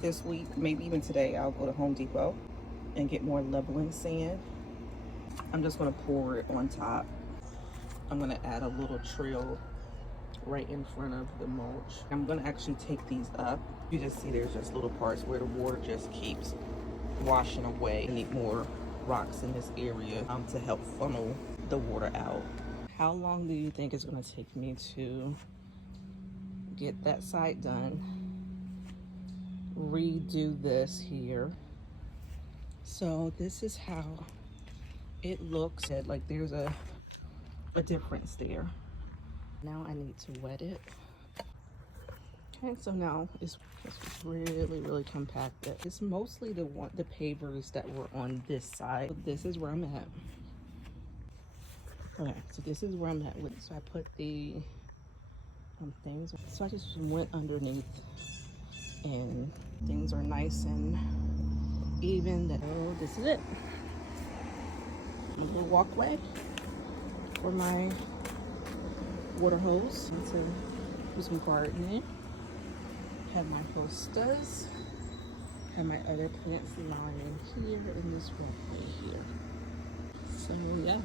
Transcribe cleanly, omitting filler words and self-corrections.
this week, maybe even today, I'll go to Home Depot and get more leveling sand. I'm just gonna pour it on top. I'm gonna add a little trail right in front of the mulch. I'm gonna actually take these up. You just see there's just little parts where the water just keeps washing away. I need more rocks in this area to help funnel the water out. How long do you think it's gonna take me to get that side done? Redo this here. So this is how it looks. Like there's a difference there. Now I need to wet it. Okay, so now it's really compacted. It's mostly the pavers that were on this side. So this is where I'm at. Okay, so this is where I'm at with. So I put the things. So I just went underneath, and things are nice and even. So this is it. A little walkway for my water hose to do some gardening. Have my hostas, have my other plants lining here in this walkway here. So yeah,